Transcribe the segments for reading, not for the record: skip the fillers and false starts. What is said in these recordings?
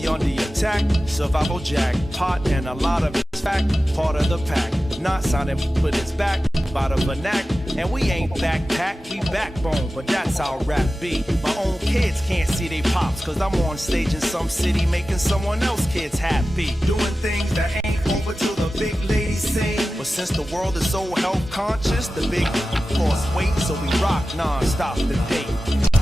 we on the attack. Survival jack, pot and a lot of it's fact. Part of the pack, not sounding but it's back. By the vernac, and we ain't backpack, we backbone, but that's how rap be. My own kids can't see they pops, cause I'm on stage in some city making someone else kids happy. Doing things that ain't over till the big ladies sing. But since the world is so health conscious, the big lost weight, so we rock non-stop the day.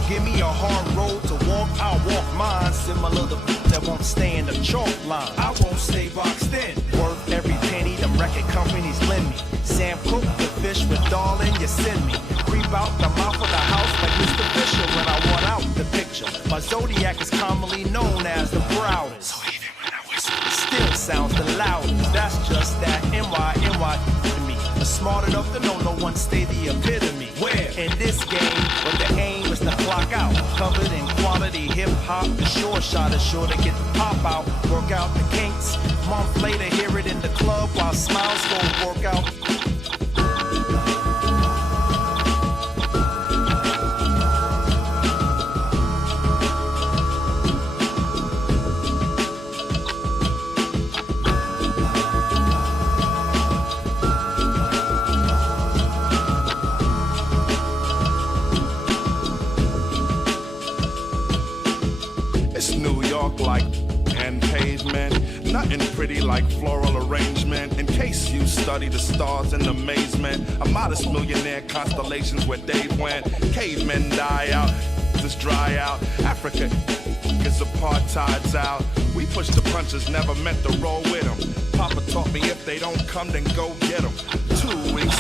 Give me a hard road to walk, I'll walk mine. Similar to that won't stay in the chalk line. I won't stay boxed in. Worth every penny them record companies lend me. Sam Cooke, the fish with darling, you send me. Creep out the mouth of the house like Mr. Fisher when I want out the picture. My zodiac is commonly known as the proudest. So even when I whisper, it still sounds the loudest. That's just that NY to me. But smart enough to know no one stay the epitome. Where? In this game, but the aim is to clock out. Covered in quality hip-hop, the short shot is sure to get the pop out. Work out the kinks. Month later, hear it in the club while smiles go work out. Like and pavement, nothing pretty like floral arrangement. In case you study the stars in amazement, a modest millionaire constellations where Dave went. Cavemen die out, just dry out. Africa is apartheid's out. We push the punches, never meant to roll with them. Papa taught me if they don't come, then go get them. 2 weeks,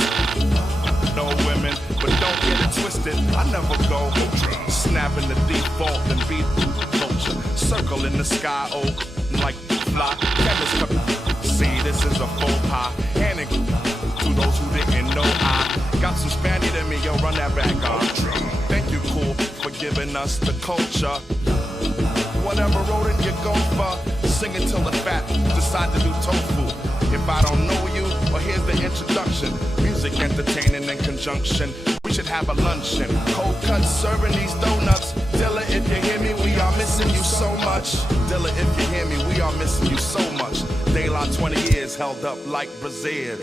no women, but don't get it twisted. I never go snapping the default and beat culture. Circle in the sky, oh, like fly. Chemists come see this is a faux pas. Handing to those who didn't know I got some Spaniard in me, yo, run that back on. Thank you, cool, for giving us the culture. Whatever rodent you go for, sing it till the fat decide to do tofu. If I don't know you, well, here's the introduction. Music entertaining in conjunction. We should have a luncheon. Cold cuts serving these donuts. Dilla, if you hear me, we are missing you so much. Dilla, if you hear me, we are missing you so much. Daylight 20 years held up like braziers.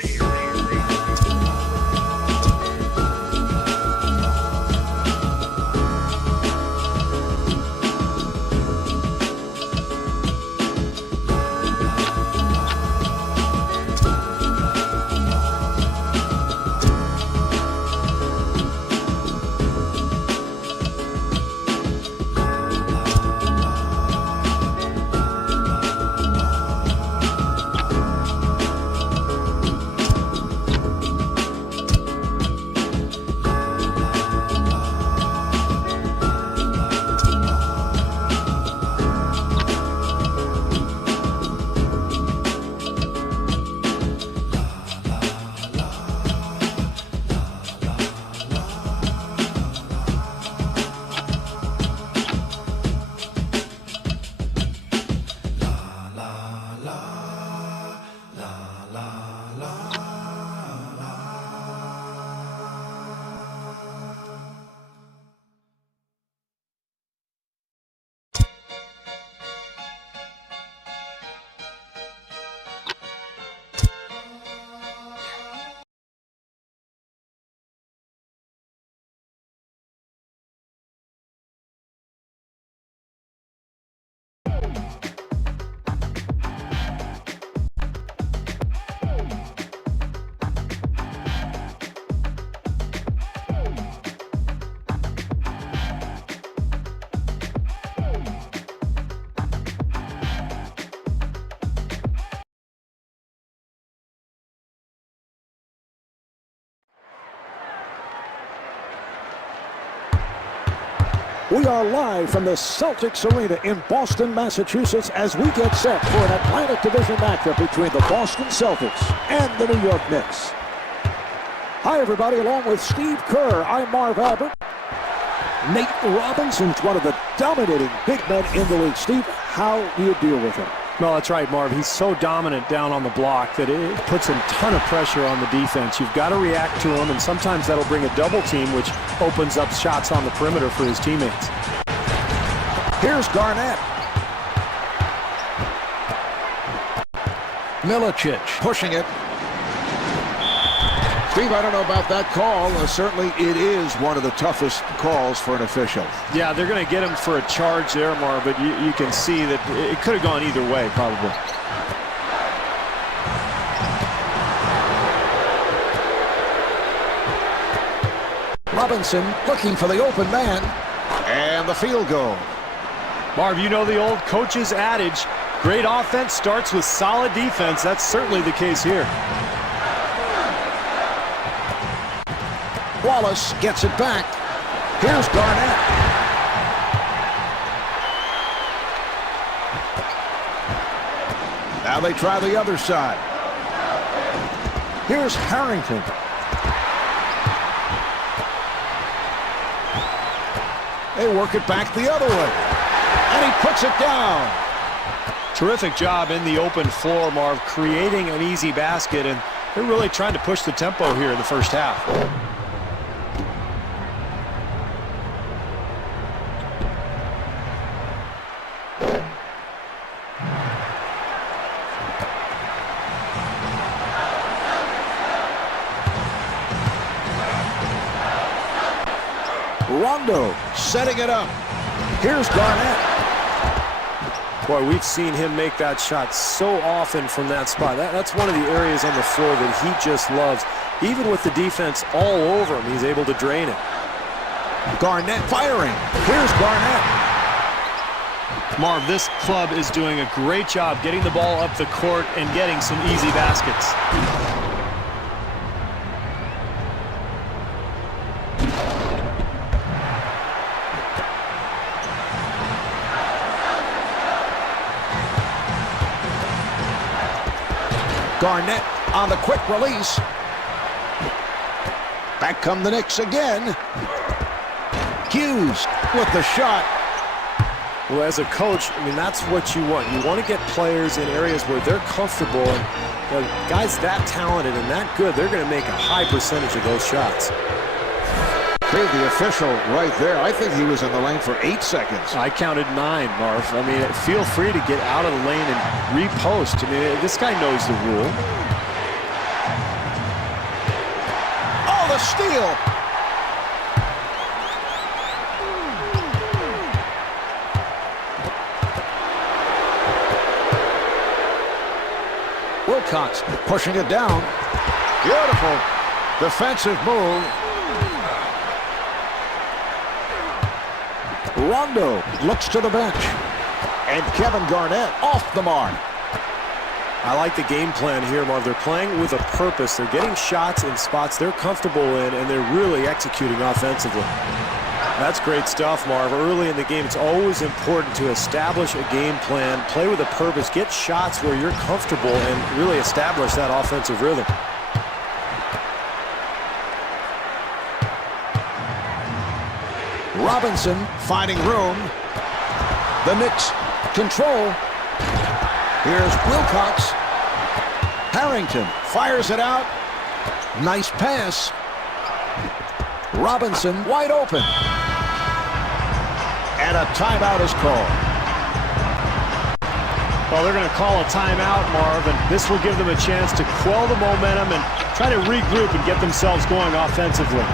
We are live from the Celtics Arena in Boston, Massachusetts, as we get set for an Atlantic Division matchup between the Boston Celtics and the New York Knicks. Hi, everybody. Along with Steve Kerr, I'm Marv Albert. Nate Robinson's one of the dominating big men in the league. Steve, how do you deal with him? No, that's right, Marv. He's so dominant down on the block that it puts a ton of pressure on the defense. You've got to react to him, and sometimes that'll bring a double team, which opens up shots on the perimeter for his teammates. Here's Garnett. Milicic pushing it. Steve, I don't know about that call. Certainly it is one of the toughest calls for an official. Yeah, they're going to get him for a charge there, Marv, but you can see that it could have gone either way, probably. Robinson looking for the open man. And the field goal. Marv, you know the old coach's adage, great offense starts with solid defense. That's certainly the case here. Wallace gets it back. Here's Garnett. Now they try the other side. Here's Harrington. They work it back the other way. And he puts it down. Terrific job in the open floor, Marv, creating an easy basket, and they're really trying to push the tempo here in the first half. Rondo setting it up. Here's Garnett. Boy, we've seen him make that shot so often from that spot. That's one of the areas on the floor that he just loves. Even with the defense all over him, he's able to drain it. Garnett firing. Here's Garnett. Marv, this club is doing a great job getting the ball up the court and getting some easy baskets. Garnett on the quick release. Back come the Knicks again. Hughes with the shot. Well, as a coach, I mean, that's what you want. You want to get players in areas where they're comfortable. And guys that talented and that good, they're going to make a high percentage of those shots. Hey, the official right there, I think he was in the lane for 8 seconds. I counted 9, Marv. I mean, feel free to get out of the lane and repost. I mean, this guy knows the rule. Oh, the steal! Wilcox pushing it down. Beautiful defensive move. Rondo looks to the bench. And Kevin Garnett off the mark. I like the game plan here, Marv. They're playing with a purpose. They're getting shots in spots they're comfortable in, and they're really executing offensively. That's great stuff, Marv. Early in the game, it's always important to establish a game plan, play with a purpose, get shots where you're comfortable, and really establish that offensive rhythm. Robinson finding room. The Knicks control. Here's Wilcox. Harrington fires it out. Nice pass. Robinson wide open. And a timeout is called. Well, they're going to call a timeout, Marv, and this will give them a chance to quell the momentum and try to regroup and get themselves going offensively.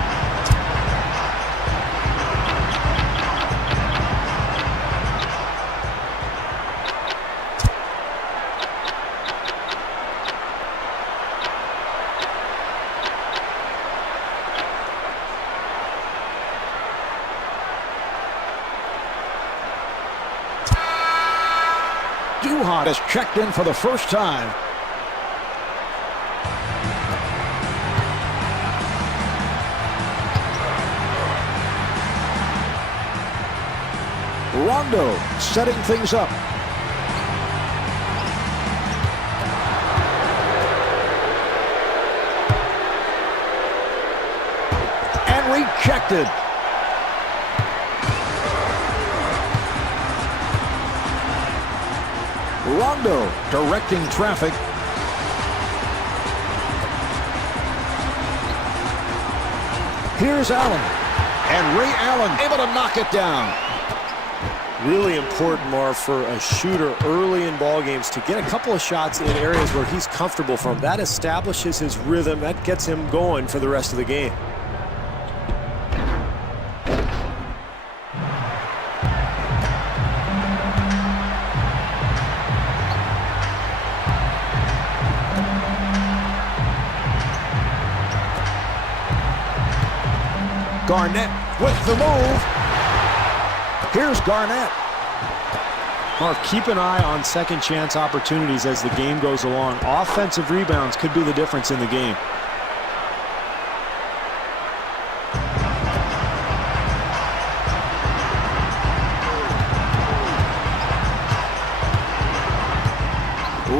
Duhon has checked in for the first time. Rondo setting things up. And rejected. Rondo directing traffic. Here's Allen. And Ray Allen able to knock it down. Really important, Marv, for a shooter early in ball games to get a couple of shots in areas where he's comfortable from. That establishes his rhythm. That gets him going for the rest of the game. Garnett with the move. Here's Garnett. Marv, keep an eye on second chance opportunities as the game goes along. Offensive rebounds could be the difference in the game.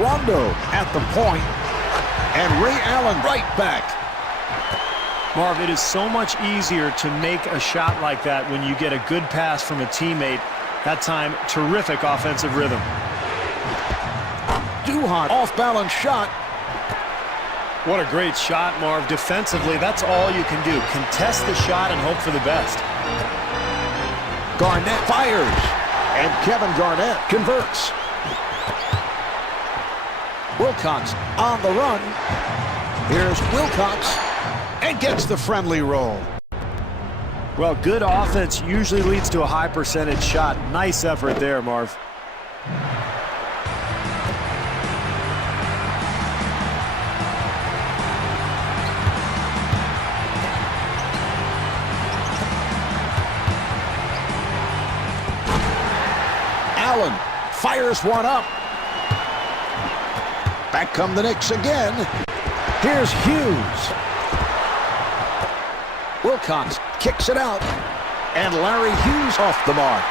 Rondo at the point, and Ray Allen right back. Marv, it is so much easier to make a shot like that when you get a good pass from a teammate. That time, terrific offensive rhythm. Duhon off-balance shot. What a great shot, Marv. Defensively, that's all you can do. Contest the shot and hope for the best. Garnett fires, and Kevin Garnett converts. Wilcox on the run. Here's Wilcox, and gets the friendly roll. Well, good offense usually leads to a high percentage shot. Nice effort there, Marv. Allen fires one up. Back come the Knicks again. Here's Hughes. Wilcox kicks it out, and Larry Hughes off the mark.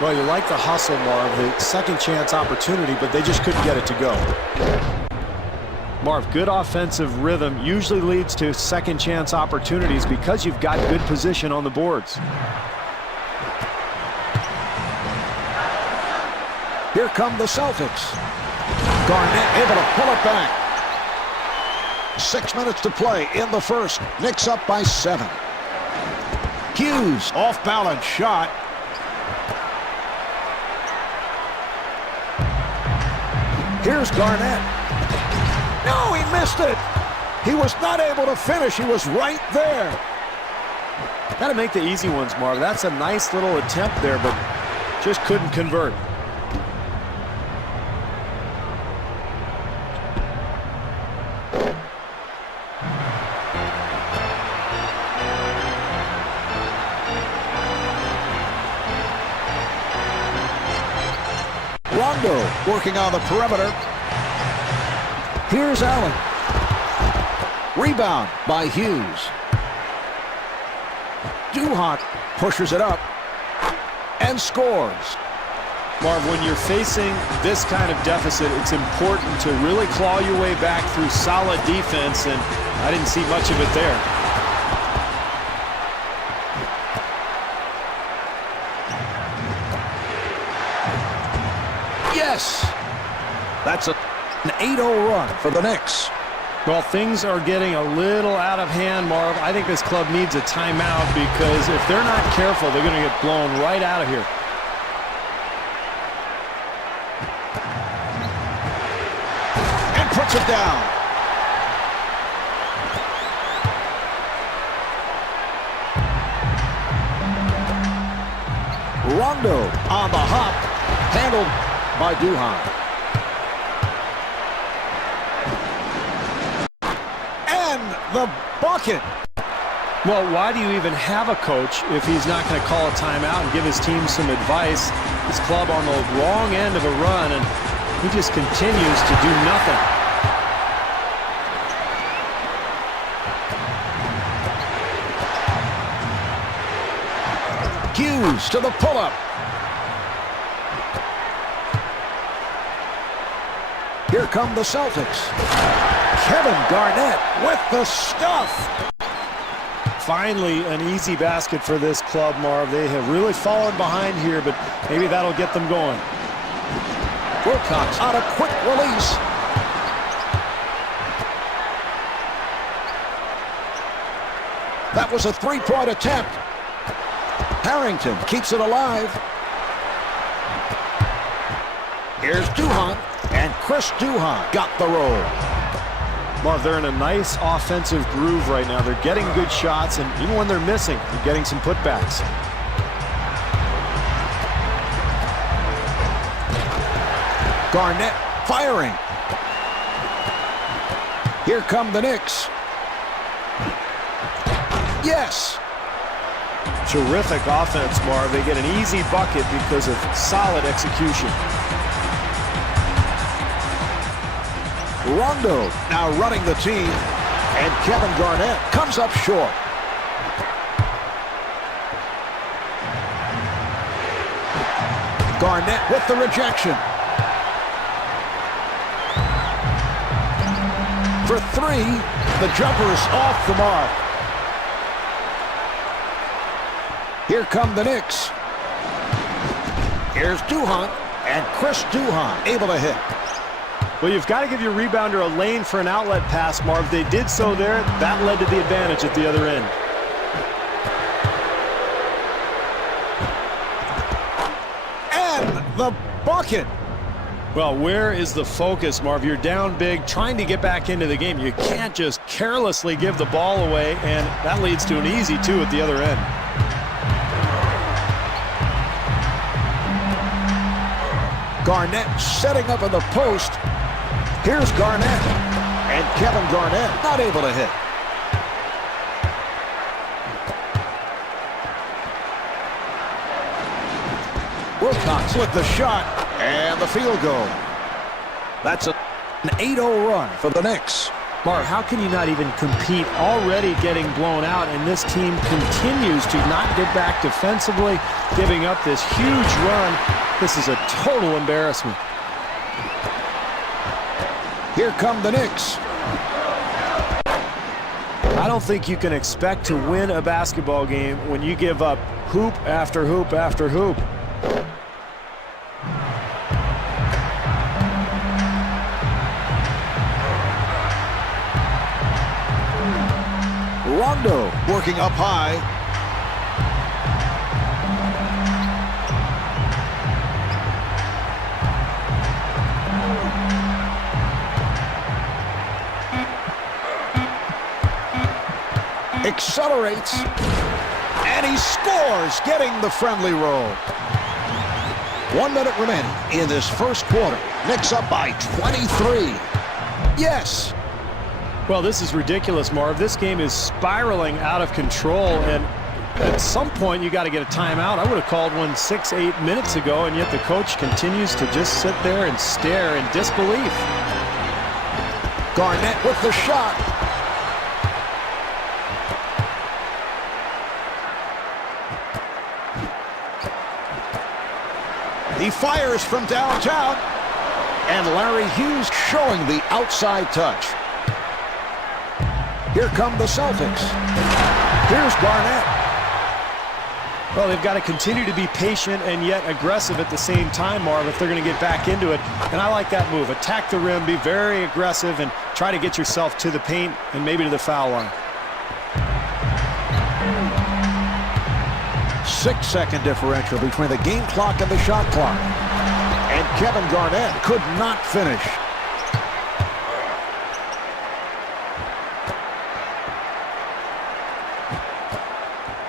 Well, you like the hustle, Marv, the second chance opportunity, but they just couldn't get it to go. Marv, good offensive rhythm usually leads to second chance opportunities because you've got good position on the boards. Here come the Celtics. Garnett able to pull it back. 6 minutes to play in the first. Knicks up by 7. Hughes off-balance shot. Here's Garnett. No, he missed it. He was not able to finish. He was right there. Got to make the easy ones, Marv. That's a nice little attempt there, but just couldn't convert. Rondo working on the perimeter. Here's Allen. Rebound by Hughes. Duhon pushes it up and scores. Marv, when you're facing this kind of deficit, it's important to really claw your way back through solid defense, and I didn't see much of it there. Yes! That's an 8-0 run for the Knicks. Well, things are getting a little out of hand, Marv. I think this club needs a timeout because if they're not careful, they're going to get blown right out of here. And puts it down. Rondo on the hop, handled by Duhon. The bucket. Well, why do you even have a coach if he's not going to call a timeout and give his team some advice? His club on the wrong end of a run, and he just continues to do nothing. Hughes to the pull-up. Here come the Celtics. Kevin Garnett with the stuff. Finally, an easy basket for this club, Marv. They have really fallen behind here, but maybe that'll get them going. Wilcox on a quick release. That was a three-point attempt. Harrington keeps it alive. Here's Duhan, and Chris Duhan got the roll. Marv, they're in a nice offensive groove right now. They're getting good shots, and even when they're missing, they're getting some putbacks. Garnett firing. Here come the Knicks. Yes. Terrific offense, Marv. They get an easy bucket because of solid execution. Rondo now running the team, and Kevin Garnett comes up short. Garnett with the rejection. For three, the jumper is off the mark. Here come the Knicks. Here's Duhan, and Chris Duhan able to hit. Well, you've got to give your rebounder a lane for an outlet pass, Marv. They did so there. That led to the advantage at the other end. And the bucket. Well, where is the focus, Marv? You're down big, trying to get back into the game. You can't just carelessly give the ball away, and that leads to an easy two at the other end. Garnett setting up in the post. Here's Garnett, and Kevin Garnett not able to hit. Wilcox with the shot, and the field goal. That's an 8-0 run for the Knicks. Marv, how can you not even compete? Already getting blown out, and this team continues to not get back defensively, giving up this huge run. This is a total embarrassment. Here come the Knicks. I don't think you can expect to win a basketball game when you give up hoop after hoop after hoop. Rondo working up high. Accelerates, and he scores, getting the friendly roll. 1 minute remaining in this first quarter. Knicks up by 23. Yes. Well, this is ridiculous, Marv. This game is spiraling out of control, and at some point you got to get a timeout. I would have called one 6-8 minutes ago, and yet the coach continues to just sit there and stare in disbelief. Garnett with the shot. He fires from downtown, and Larry Hughes showing the outside touch. Here come the Celtics. Here's Garnett. Well, they've got to continue to be patient and yet aggressive at the same time, Marv, if they're going to get back into it. And I like that move. Attack the rim, be very aggressive, and try to get yourself to the paint and maybe to the foul line. 6-second differential between the game clock and the shot clock. And Kevin Garnett could not finish.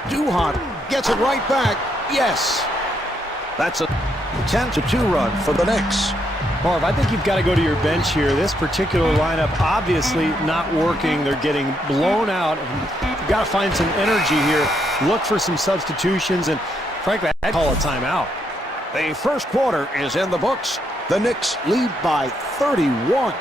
Duhan gets it right back. Yes. That's a 10-2 run for the Knicks. Marv, I think you've got to go to your bench here. This particular lineup obviously not working. They're getting blown out. You've got to find some energy here. Look for some substitutions, and frankly, I'd call a timeout. The first quarter is in the books. The Knicks lead by 31.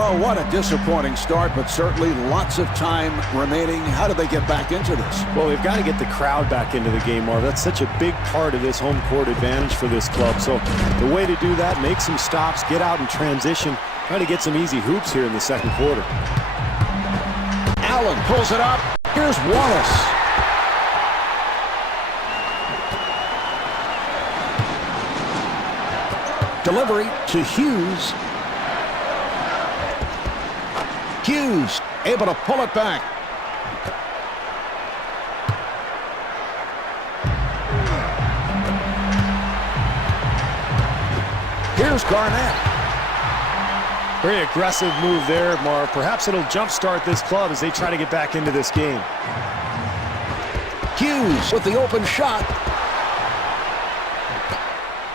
Well, what a disappointing start, but certainly lots of time remaining. How do they get back into this? Well, they've got to get the crowd back into the game, Marv. That's such a big part of this home court advantage for this club. So the way to do that, make some stops, get out and transition, try to get some easy hoops here in the second quarter. Allen pulls it up. Here's Wallace. Delivery to Hughes. Hughes able to pull it back. Here's Garnett. Very aggressive move there, Marv. Perhaps it'll jumpstart this club as they try to get back into this game. Hughes with the open shot.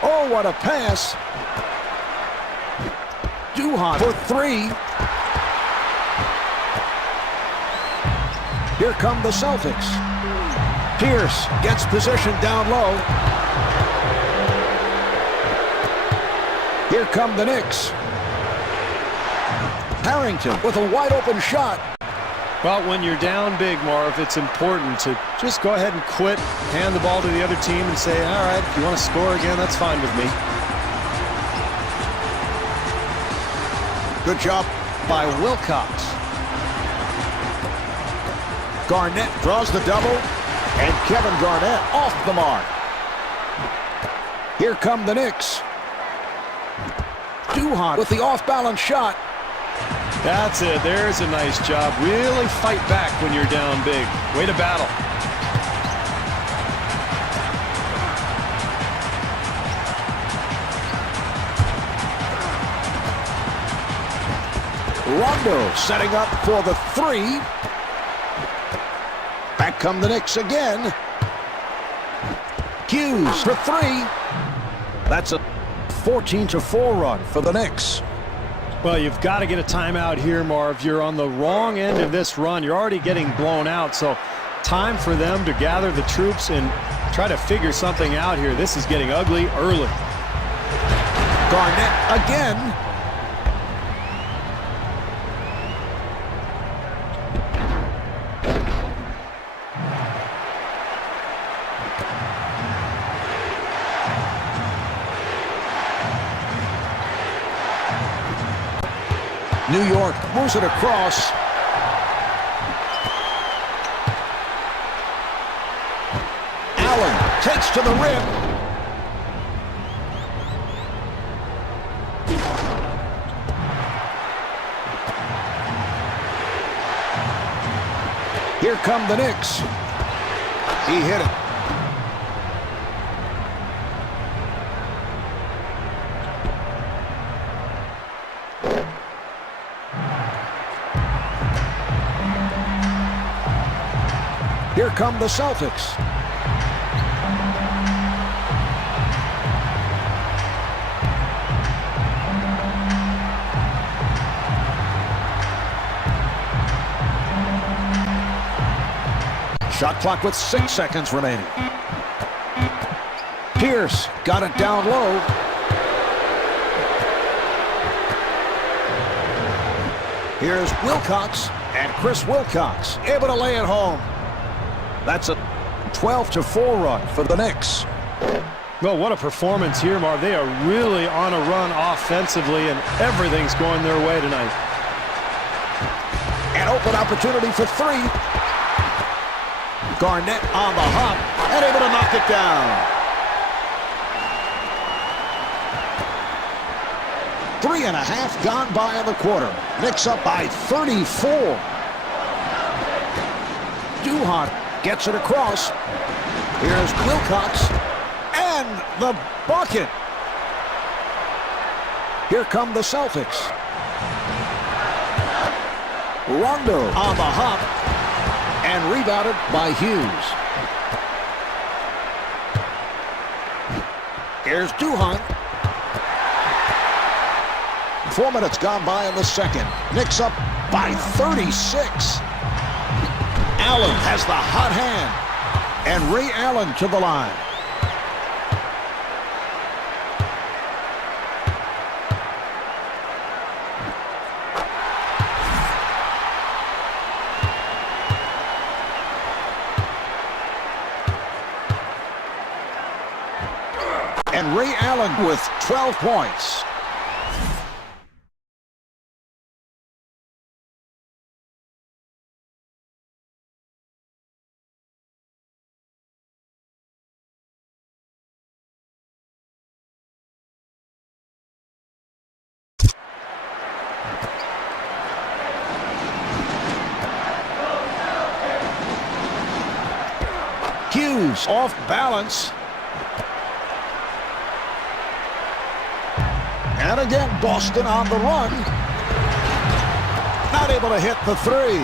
Oh, what a pass. Duhon for three. Here come the Celtics. Pierce gets position down low. Here come the Knicks. Harrington with a wide open shot. Well, when you're down big, Marv, it's important to just go ahead and quit, hand the ball to the other team and say, all right, if you want to score again, that's fine with me. Good job by Wilcox. Garnett draws the double, and Kevin Garnett off the mark. Here come the Knicks. Duhon with the off-balance shot. That's it. There's a nice job. Really fight back when you're down big. Way to battle. Rondo setting up for the three. Back come the Knicks again. Hughes for three. That's a 14-4 run for the Knicks. Well, you've got to get a timeout here, Marv. You're on the wrong end of this run. You're already getting blown out, so time for them to gather the troops and try to figure something out here. This is getting ugly early. Garnett again. New York moves it across. Allen takes to the rim. Here come the Knicks. He hit it. Here come the Celtics. Shot clock with 6 seconds remaining. Pierce got it down low. Here's Wilcox, and Chris Wilcox able to lay it home. That's a 12-4 run for the Knicks. Well, what a performance here, Marv. They are really on a run offensively, and everything's going their way tonight. An open opportunity for three. Garnett on the hop and able to knock it down. 3.5 gone by in the quarter. Knicks up by 34. Duhon gets it across. Here's Wilcox. And the bucket. Here come the Celtics. Rondo on the hop. And rebounded by Hughes. Here's Duhon. 4 minutes gone by in the second. Knicks up by 36. Allen has the hot hand. And Ray Allen to the line. And Ray Allen with 12 points. Hughes off balance. And again, Boston on the run. Not able to hit the three.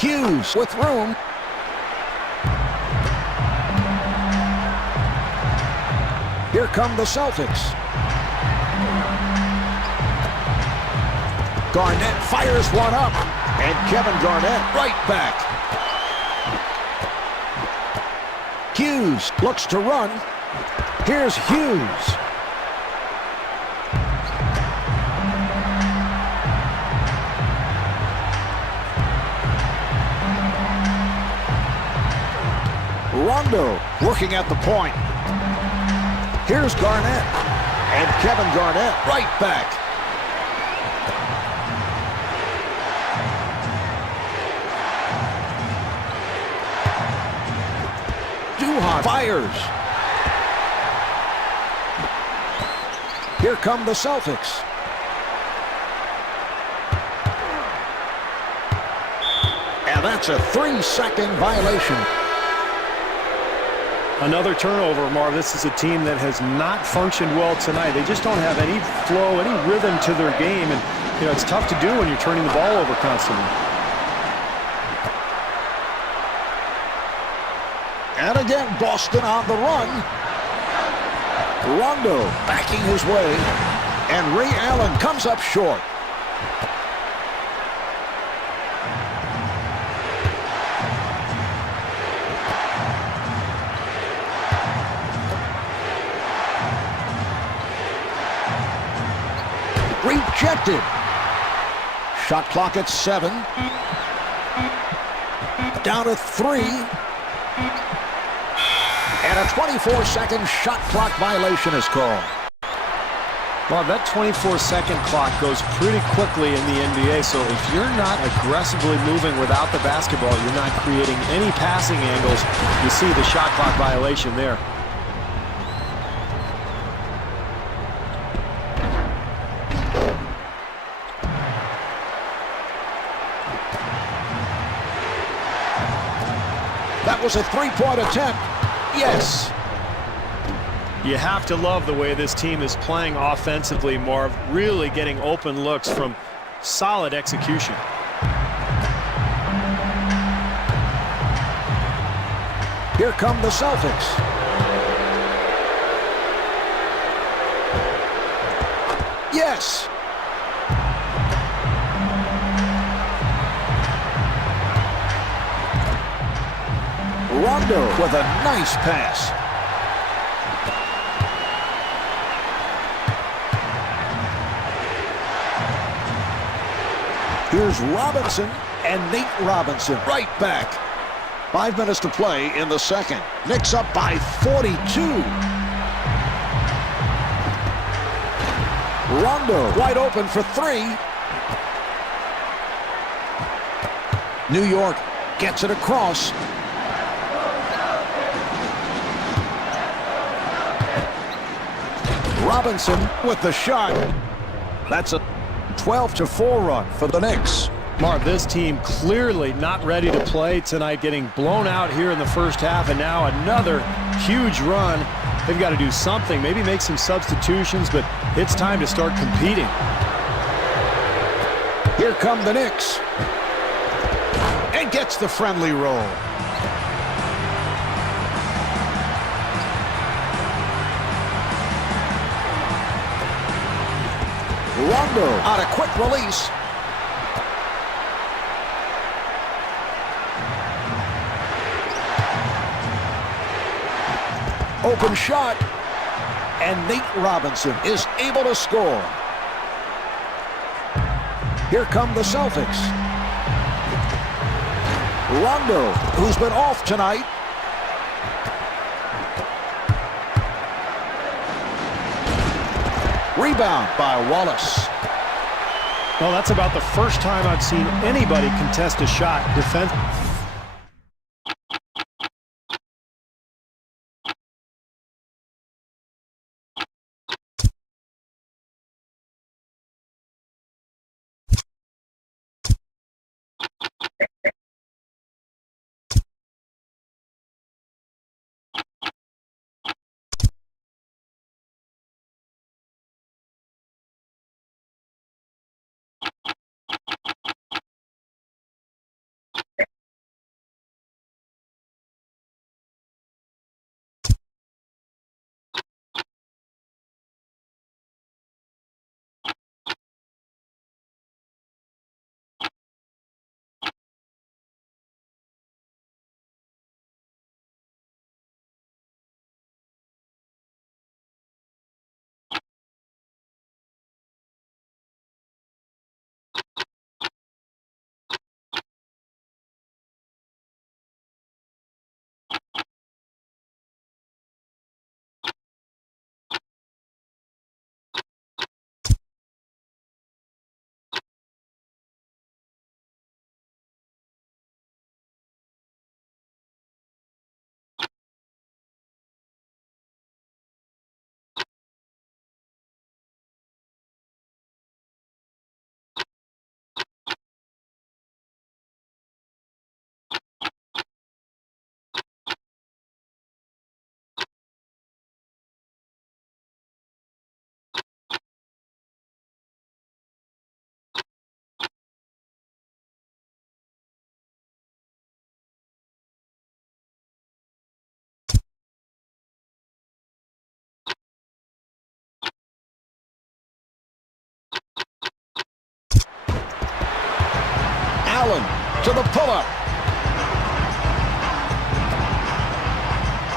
Hughes with room. Here come the Celtics. Garnett fires one up. And Kevin Garnett right back. Hughes looks to run. Here's Hughes. Rondo working at the point. Here's Garnett. And Kevin Garnett right back. Fires. Here come the Celtics. And that's a 3-second violation. Another turnover, Marv. This is a team that has not functioned well tonight. They just don't have any flow, any rhythm to their game. And, it's tough to do when you're turning the ball over constantly. And again, Boston on the run. Rondo backing his way. And Ray Allen comes up short. Rejected. Shot clock at 7. Down to 3. And a 24-second shot clock violation is called. Well, that 24-second clock goes pretty quickly in the NBA, so if you're not aggressively moving without the basketball, you're not creating any passing angles. You see the shot clock violation there. That was a three-point attempt. Yes. You have to love the way this team is playing offensively, Marv. Really getting open looks from solid execution. Here come the Celtics. Yes. Rondo with a nice pass. Here's Robinson and Nate Robinson right back. 5 minutes to play in the second. Knicks up by 42. Rondo wide open for 3. New York gets it across. Robinson with the shot. That's a 12-4 run for the Knicks. Marv, this team clearly not ready to play tonight, getting blown out here in the first half, and now another huge run. They've got to do something, maybe make some substitutions, but it's time to start competing. Here come the Knicks. And gets the friendly roll. Rondo on a quick release. Open shot. And Nate Robinson is able to score. Here come the Celtics. Rondo, who's been off tonight. Rebound by Wallace. Well, that's about the first time I've seen anybody contest a shot defense. Allen to the pull-up.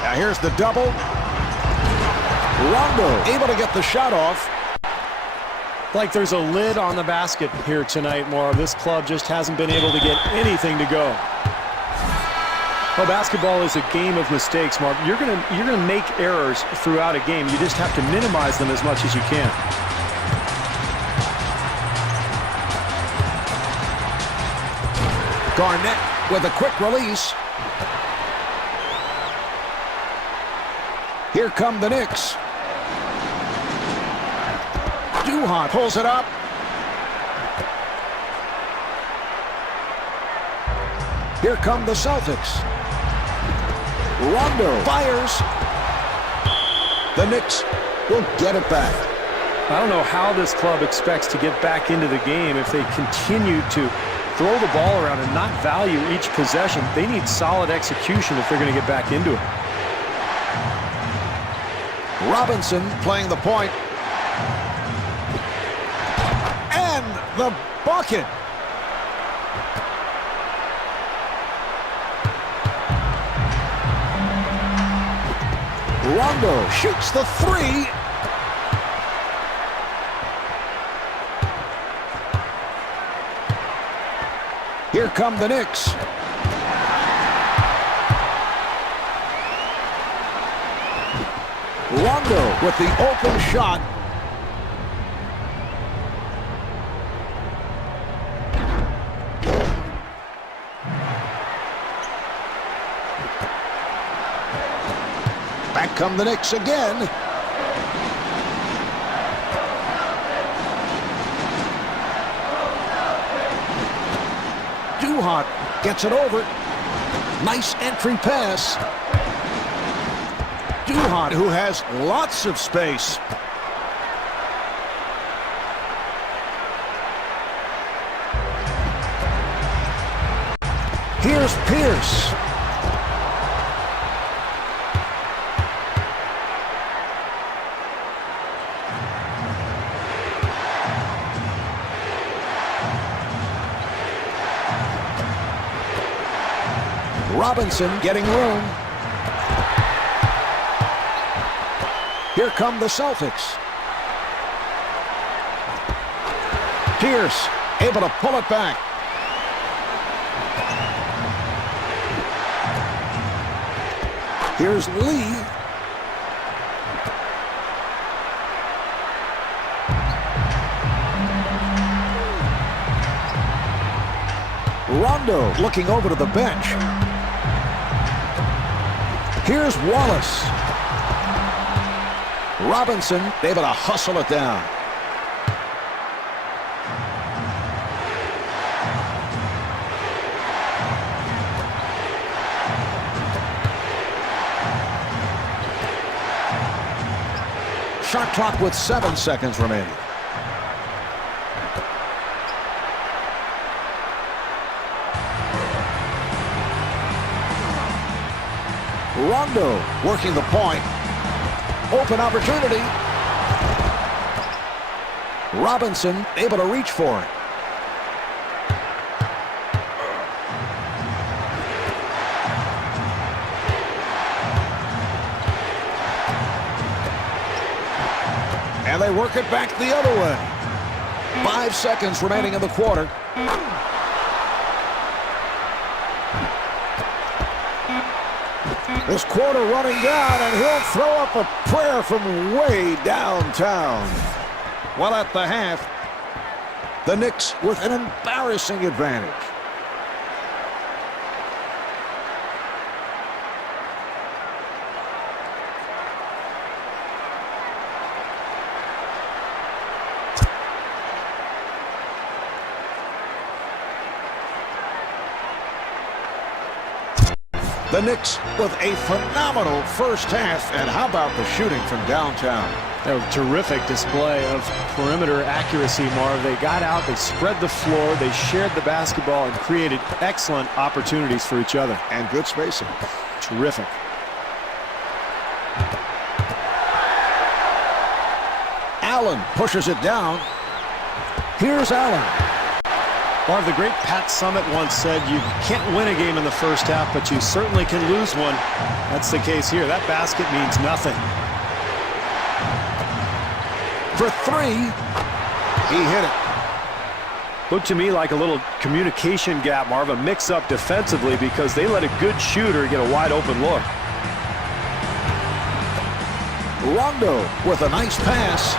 Now here's the double. Rondo able to get the shot off. Like there's a lid on the basket here tonight, Marv. This club just hasn't been able to get anything to go. Well, basketball is a game of mistakes, Marv. You're gonna make errors throughout a game. You just have to minimize them as much as you can. Garnett with a quick release. Here come the Knicks. Duhon pulls it up. Here come the Celtics. Rondo fires. The Knicks will get it back. I don't know how this club expects to get back into the game if they continue to throw the ball around and not value each possession. They need solid execution if they're going to get back into it. Robinson playing the point. And the bucket. Rondo shoots the three. Here come the Knicks. Rondo with the open shot. Back come the Knicks again. Duhon gets it over. Nice entry pass. Duhon, who has lots of space. Here's Pierce. Robinson getting room. Here come the Celtics. Pierce able to pull it back. Here's Lee. Rondo looking over to the bench. Here's Wallace. Robinson able to hustle it down. Shot clock with 7 seconds remaining. Rondo working the point. Open opportunity. Robinson able to reach for it. And they work it back the other way. 5 seconds remaining in the quarter. This quarter running down, and he'll throw up a prayer from way downtown. Well, at the half, the Knicks with an embarrassing advantage. The Knicks with a phenomenal first half, and how about the shooting from downtown? A terrific display of perimeter accuracy, Marv. They got out, they spread the floor, they shared the basketball, and created excellent opportunities for each other. And good spacing. Terrific. Allen pushes it down. Here's Allen. Marv, the great Pat Summitt once said, you can't win a game in the first half, but you certainly can lose one. That's the case here. That basket means nothing. For three, he hit it. Looked to me like a little communication gap, Marv, a mix-up defensively because they let a good shooter get a wide-open look. Rondo with a nice pass.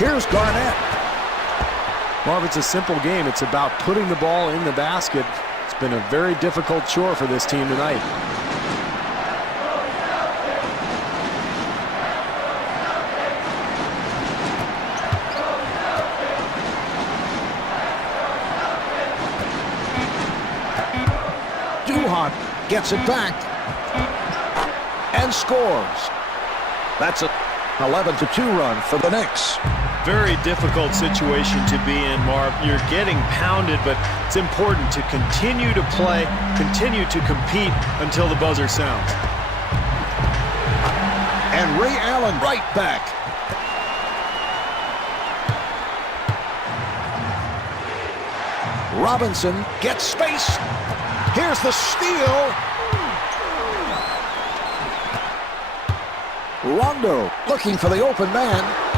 Here's Garnett. Marv, it's a simple game. It's about putting the ball in the basket. It's been a very difficult chore for this team tonight. Duhon gets it back and scores. That's an 11-2 run for the Knicks. Very difficult situation to be in, Marv. You're getting pounded, but it's important to continue to play, continue to compete until the buzzer sounds. And Ray Allen right back. Robinson gets space. Here's the steal. Rondo looking for the open man.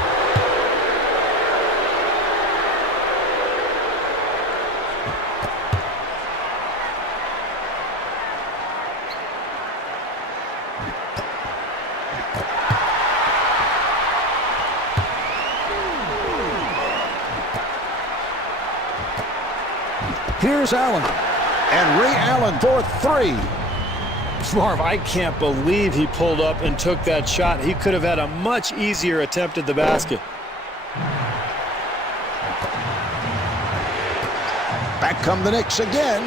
Here's Allen. And Ray Allen for three. Marv, I can't believe he pulled up and took that shot. He could have had a much easier attempt at the basket. Back come the Knicks again.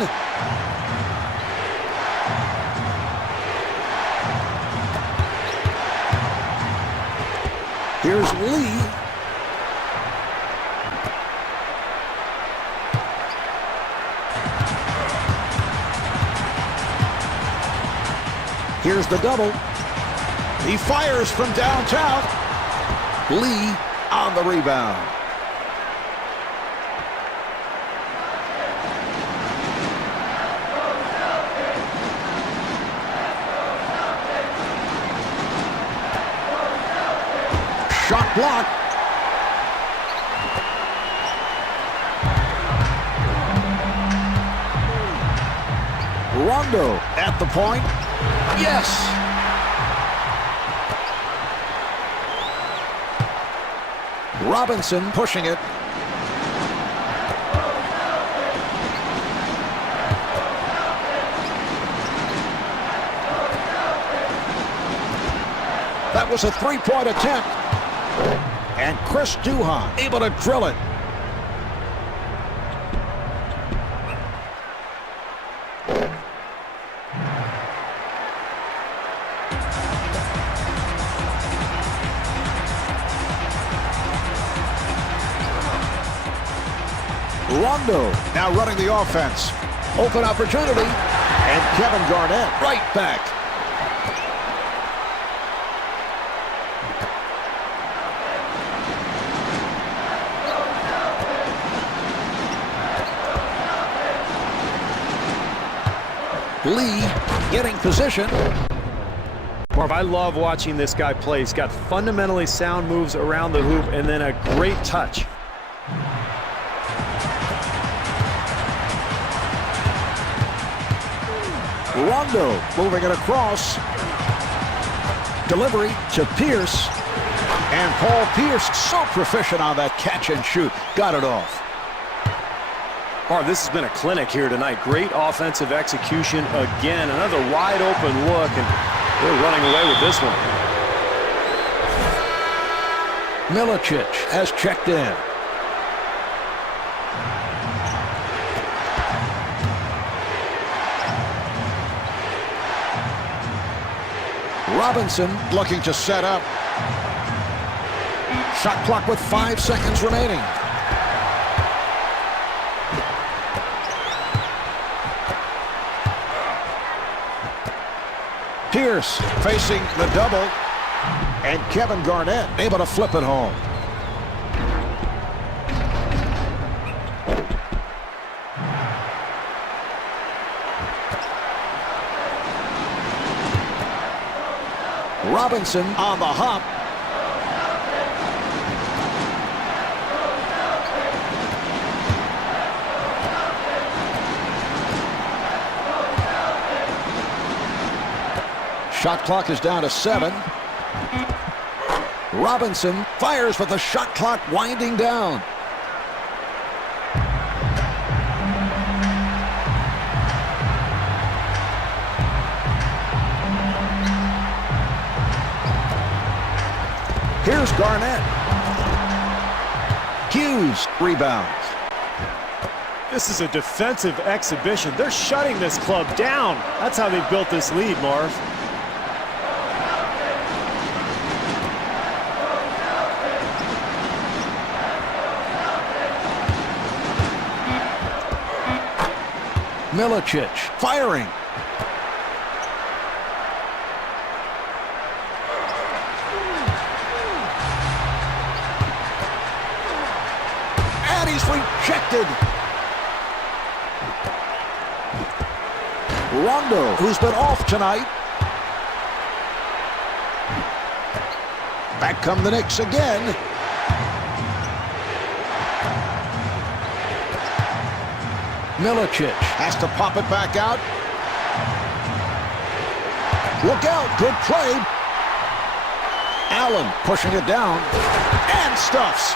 Here's Lee. Here's the double. He fires from downtown. Lee on the rebound. Shot blocked. Rondo at the point. Yes. Robinson pushing it. That was a three-point attempt. And Chris Duhon able to drill it. Rondo now running the offense. Open opportunity. And Kevin Garnett right back. Lee getting position. Marv, I love watching this guy play. He's got fundamentally sound moves around the hoop and then a great touch. Rondo moving it across. Delivery to Pierce. And Paul Pierce so proficient on that catch and shoot. Got it off. Marv, this has been a clinic here tonight. Great offensive execution again. Another wide open look, and they're running away with this one. Milicic has checked in. Robinson looking to set up. Shot clock with 5 seconds remaining. Pierce facing the double. And Kevin Garnett able to flip it home. Robinson on the hop. Shot clock is down to 7. Robinson fires with the shot clock winding down. Here's Garnett. Hughes rebounds. This is a defensive exhibition. They're shutting this club down. That's how they've built this lead, Marv. Milicic firing. And he's rejected. Rondo, who's been off tonight. Back come the Knicks again. Milicic has to pop it back out. Look out, good play. Allen pushing it down and stuffs.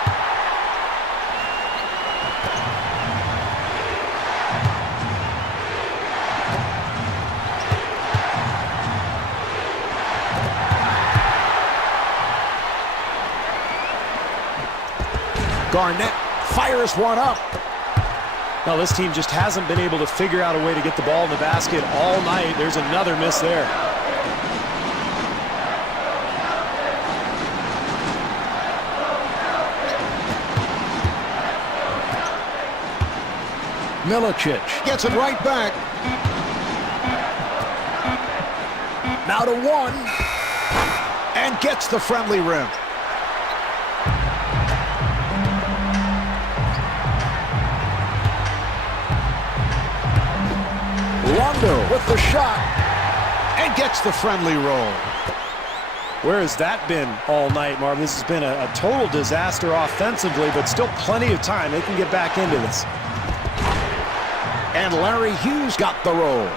Garnett fires one up. No, this team just hasn't been able to figure out a way to get the ball in the basket all night. There's another miss there. Milicic gets it right back. Now to 1. And gets the friendly rim. Rondo with the shot and gets the friendly roll. Where has that been all night, Marv? This has been a total disaster offensively, but still plenty of time. They can get back into this. And Larry Hughes got the roll.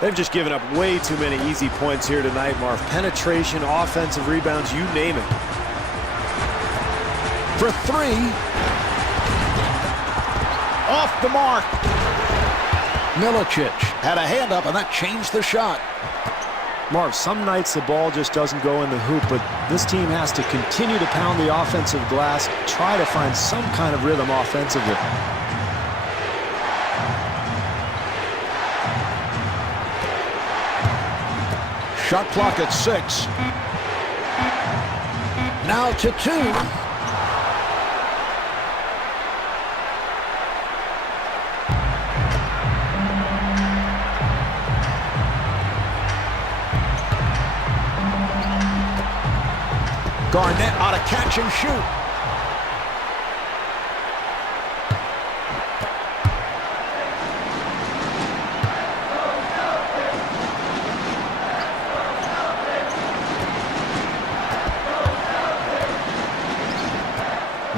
They've just given up way too many easy points here tonight, Marv. Penetration, offensive rebounds, you name it. For 3. Off the mark. Milicic had a hand up, and that changed the shot. Marv, some nights the ball just doesn't go in the hoop, but this team has to continue to pound the offensive glass, try to find some kind of rhythm offensively. Shot clock at 6. Now to 2. Garnett on a catch and shoot.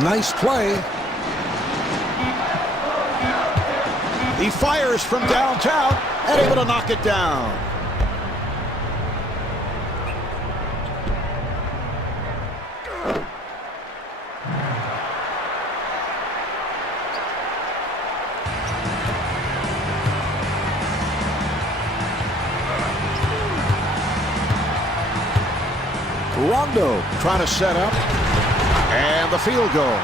Nice play. He fires from downtown and able to knock it down. Rondo trying to set up, and the field goal.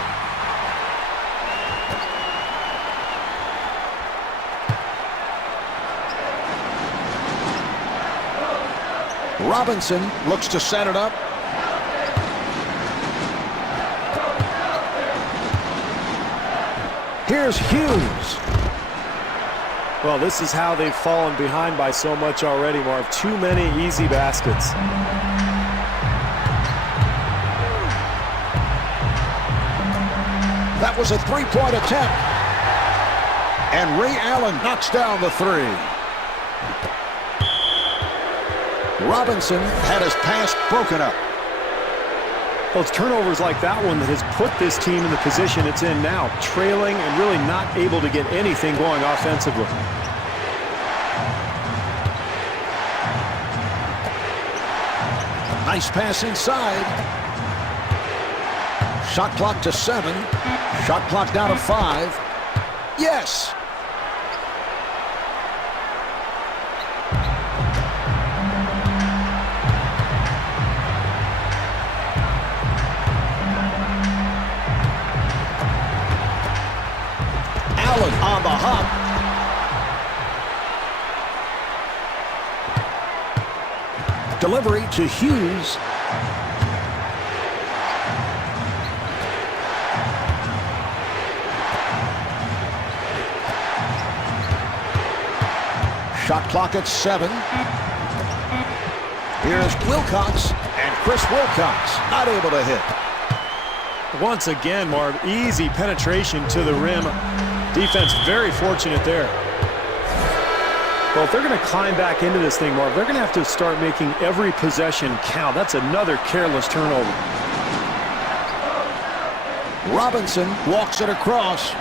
Robinson looks to set it up. Here's Hughes. Well, this is how they've fallen behind by so much already, Marv. Too many easy baskets. That was a three-point attempt. And Ray Allen knocks down the 3. Robinson had his pass broken up. Well, it's turnovers like that one that has put this team in the position it's in now, trailing and really not able to get anything going offensively. Nice pass inside. Shot clock to 7. Shot clock down to 5. Yes! Allen on the hop. Delivery to Hughes. Shot clock at 7. Here's Wilcox, and Chris Wilcox not able to hit. Once again, Marv, easy penetration to the rim. Defense very fortunate there. Well, if they're going to climb back into this thing, Marv, they're going to have to start making every possession count. That's another careless turnover. Robinson walks it across.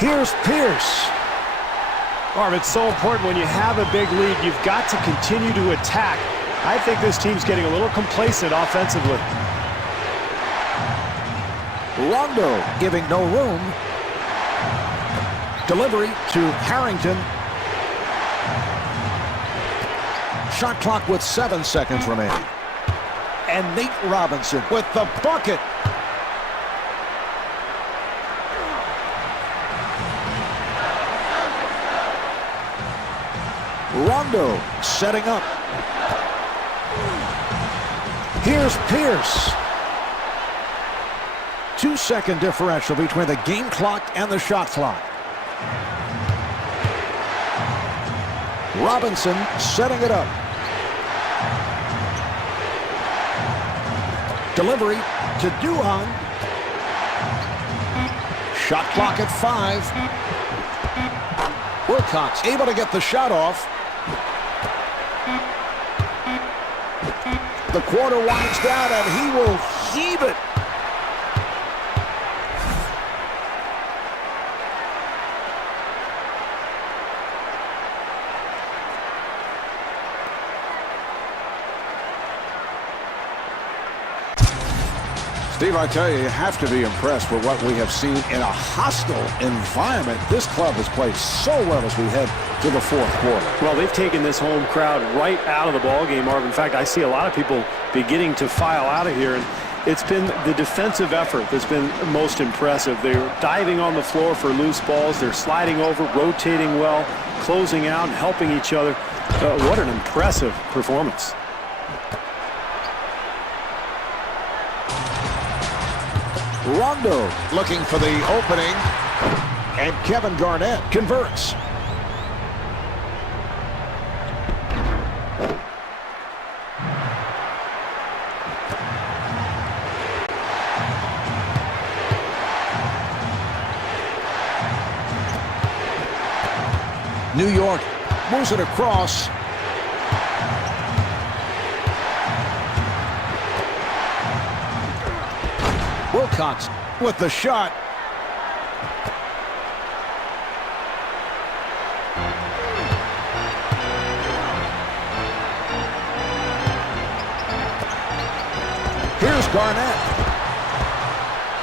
Here's Pierce. Marv, it's so important when you have a big lead, you've got to continue to attack. I think this team's getting a little complacent offensively. Rondo giving no room. Delivery to Harrington. Shot clock with 7 seconds remaining. And Nate Robinson with the bucket. Rondo setting up. Here's Pierce. 2-second differential between the game clock and the shot clock. Robinson setting it up. Delivery to Duhon. Shot clock at 5. Wilcox able to get the shot off. The quarter winds down, and he will heave it. Steve, I tell you have to be impressed with what we have seen in a hostile environment. This club has played so well as we head to the fourth quarter. Well, they've taken this home crowd right out of the ball game, Marv. In fact, I see a lot of people beginning to file out of here, and it's been the defensive effort that's been most impressive. They're diving on the floor for loose balls. They're sliding over, rotating well, closing out, and helping each other. What an impressive performance. Rondo looking for the opening, and Kevin Garnett converts. New York moves it across. Wilcox with the shot. Here's Garnett.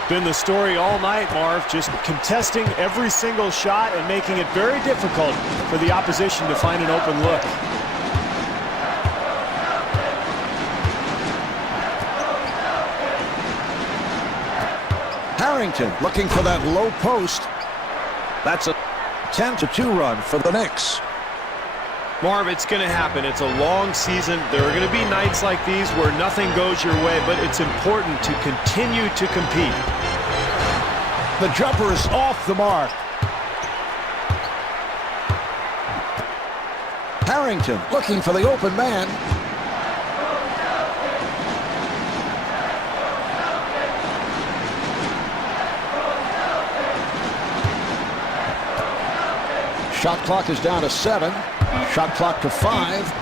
Been the story all night, Marv, just contesting every single shot and making it very difficult for the opposition to find an open look. Harrington looking for that low post. That's a 10-2 run for the Knicks. Marv, it's going to happen. It's a long season. There are going to be nights like these where nothing goes your way, but it's important to continue to compete. The jumper is off the mark. Harrington looking for the open man. Shot clock is down to 7. Shot clock to 5.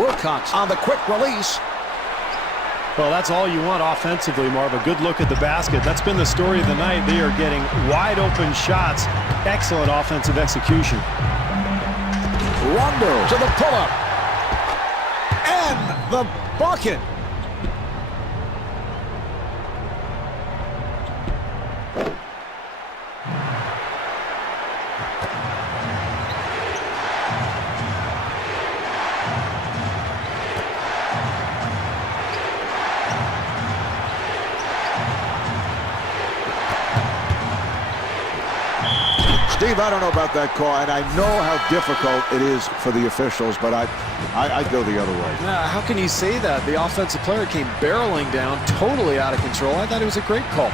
Wilcox on the quick release. Well, that's all you want offensively, Marv. A good look at the basket. That's been the story of the night. They are getting wide open shots. Excellent offensive execution. Rondo to the pull-up. And the bucket. Steve, I don't know about that call, and I know how difficult it is for the officials, but I'd go the other way. Yeah, how can you say that? The offensive player came barreling down, totally out of control. I thought it was a great call.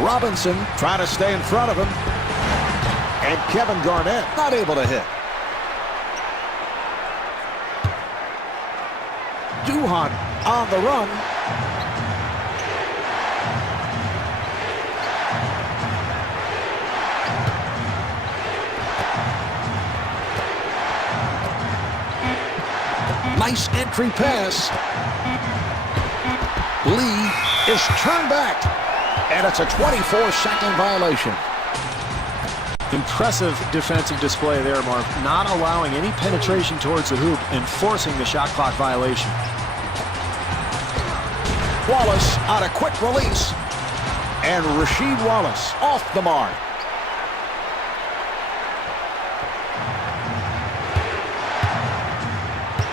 Robinson trying to stay in front of him. And Kevin Garnett not able to hit. Duhon on the run. Nice entry pass. Lee is turned back, and it's a 24-second violation. Impressive defensive display there, Marv. Not allowing any penetration towards the hoop and forcing the shot clock violation. Wallace on a quick release, and Rasheed Wallace off the mark.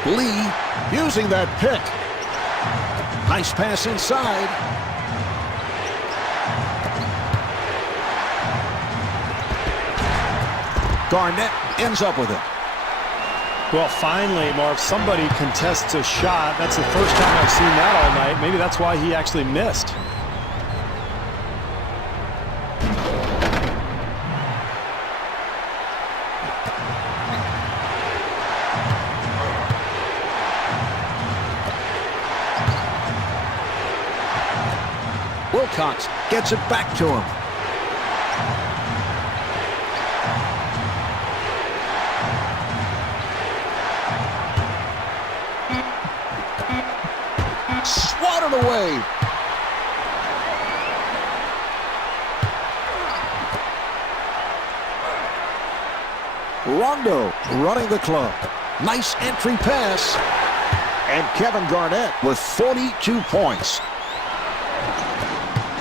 Lee using that pick. Nice pass inside. Garnett ends up with it. Well, finally, Marv, somebody contests a shot. That's the first time I've seen that all night. Maybe that's why he actually missed. Wilcox gets it back to him. Swatted away. Rondo running the club. Nice entry pass. And Kevin Garnett with 42 points.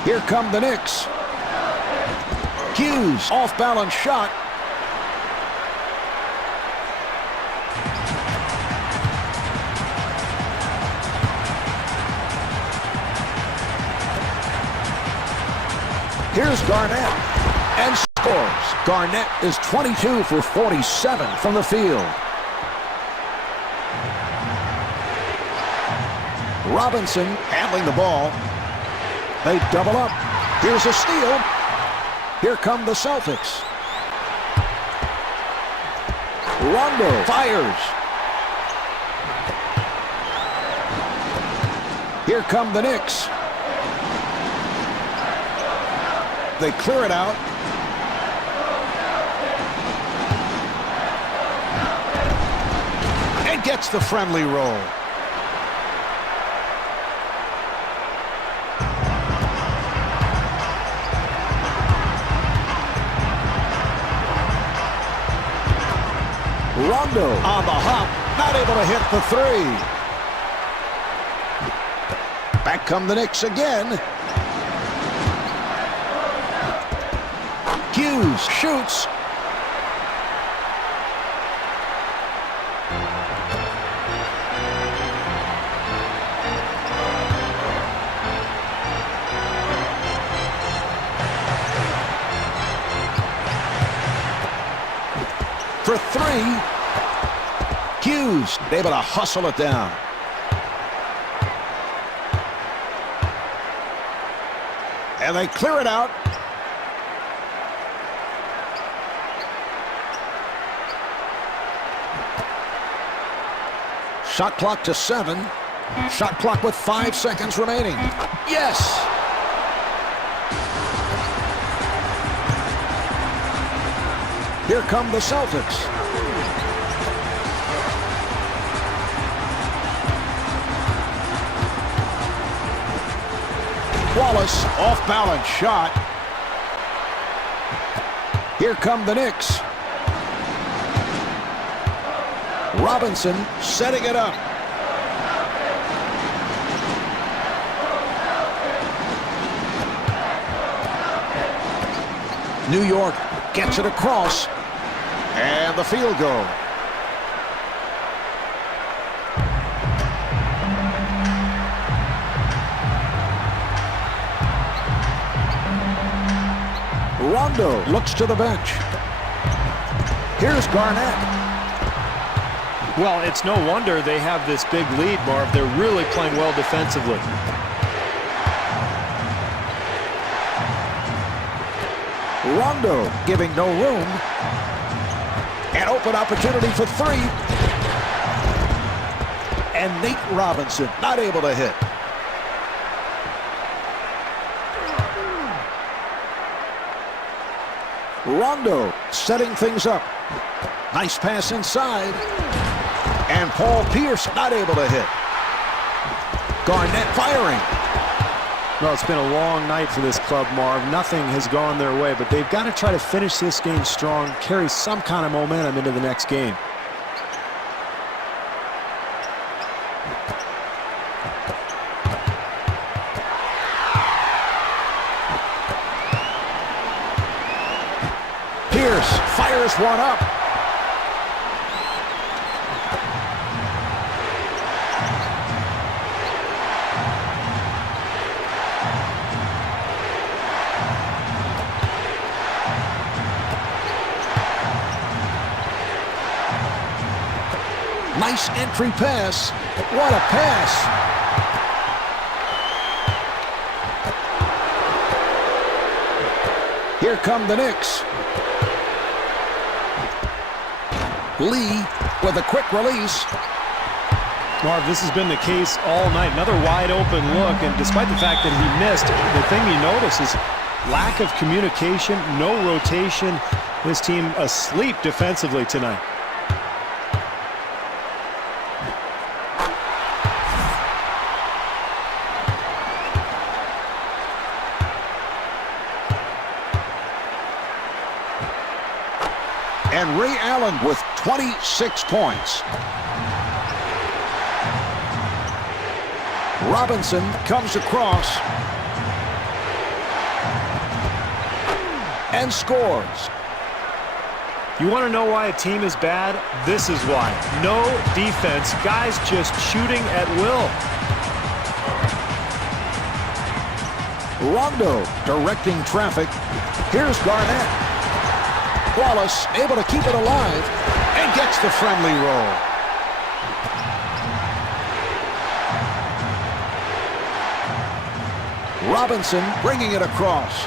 Here come the Knicks. Hughes, off-balance shot. Here's Garnett, and scores. Garnett is 22 for 47 from the field. Robinson handling the ball. They double up. Here's a steal. Here come the Celtics. Rondo fires. Here come the Knicks. They clear it out. And gets the friendly roll. Rondo on the hop, not able to hit the three. Back come the Knicks again. Hughes shoots. For three. Hughes able to hustle it down. And they clear it out. Shot clock to 7. Shot clock with 5 seconds remaining. Yes! Here come the Celtics. Wallace, off-balance shot. Here come the Knicks. Robinson setting it up. New York gets it across. And the field goal. Rondo looks to the bench. Here's Garnett. Well, it's no wonder they have this big lead, Marv. They're really playing well defensively. Rondo giving no room. An open opportunity for three. And Nate Robinson not able to hit. Rondo setting things up. Nice pass inside. And Paul Pierce not able to hit. Garnett firing. Well, it's been a long night for this club, Marv. Nothing has gone their way, but they've got to try to finish this game strong, carry some kind of momentum into the next game. Pierce fires one up. Nice entry pass. What a pass. Here come the Knicks. Lee with a quick release. Marv, this has been the case all night. Another wide open look, and despite the fact that he missed, the thing you notice is lack of communication, no rotation. This team asleep defensively tonight. And Ray Allen with 26 points. Robinson comes across and scores. You want to know why a team is bad? This is why. No defense. Guys just shooting at will. Rondo directing traffic. Here's Garnett. Wallace able to keep it alive and gets the friendly roll. Robinson bringing it across.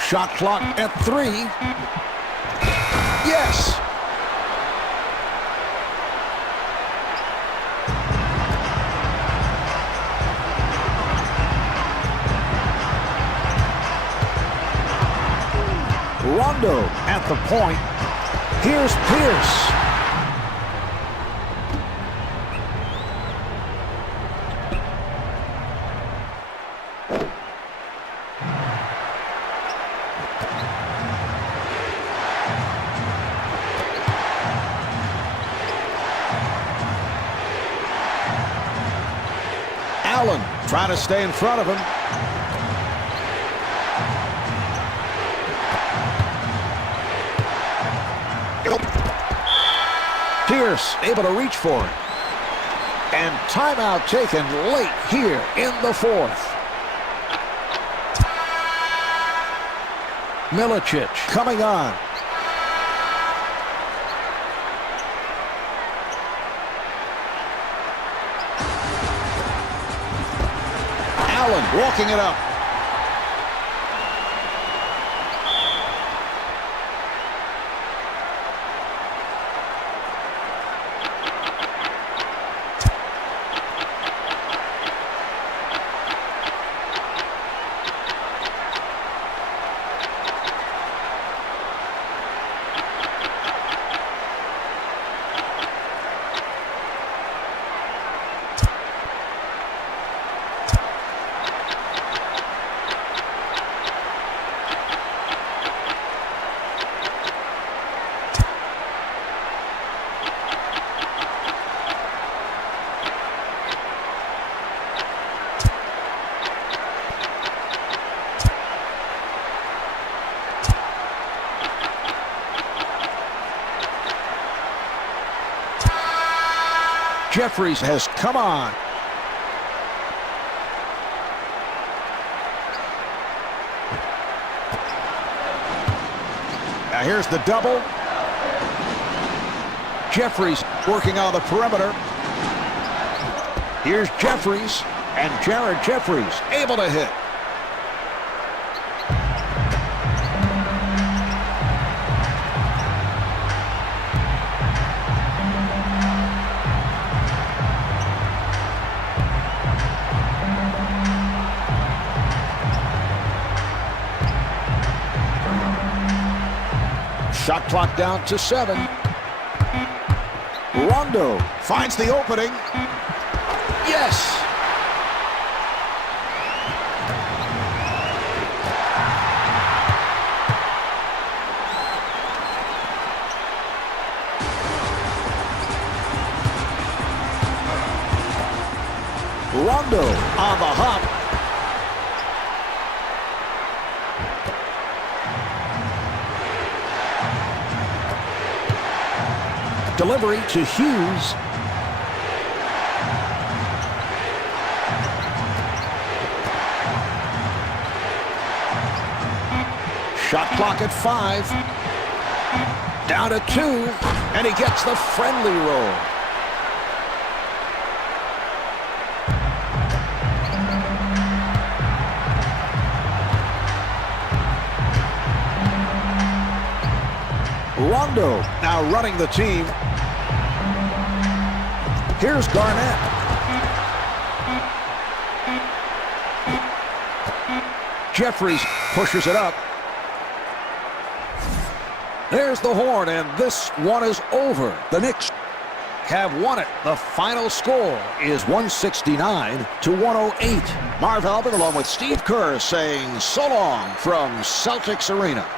Shot clock at 3. Yes. Rondo at the point. Here's Pierce. Allen trying to stay in front of him. Pierce able to reach for it. And timeout taken late here in the fourth. Milicic coming on. Allen walking it up. Jeffries has come on. Now here's the double. Jeffries working on the perimeter. Here's Jeffries, and Jared Jeffries able to hit. Shot clock down to 7. Rondo finds the opening. Yes! Rondo on the hop. Delivery to Hughes. Shot clock at 5. Down to 2. And he gets the friendly roll. Rondo now running the team. Here's Garnett. Jeffries pushes it up. There's the horn, and this one is over. The Knicks have won it. The final score is 169-108. Marv Albert along with Steve Kerr saying so long from Celtics Arena.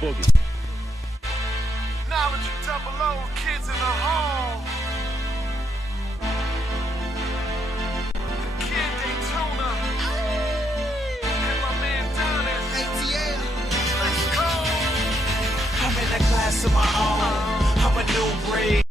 Boogie. Knowledge of double O, kids in the hall. The kid Daytona. And my man Donis. ATL. Let's go. I'm in a class of my own. I'm a new breed.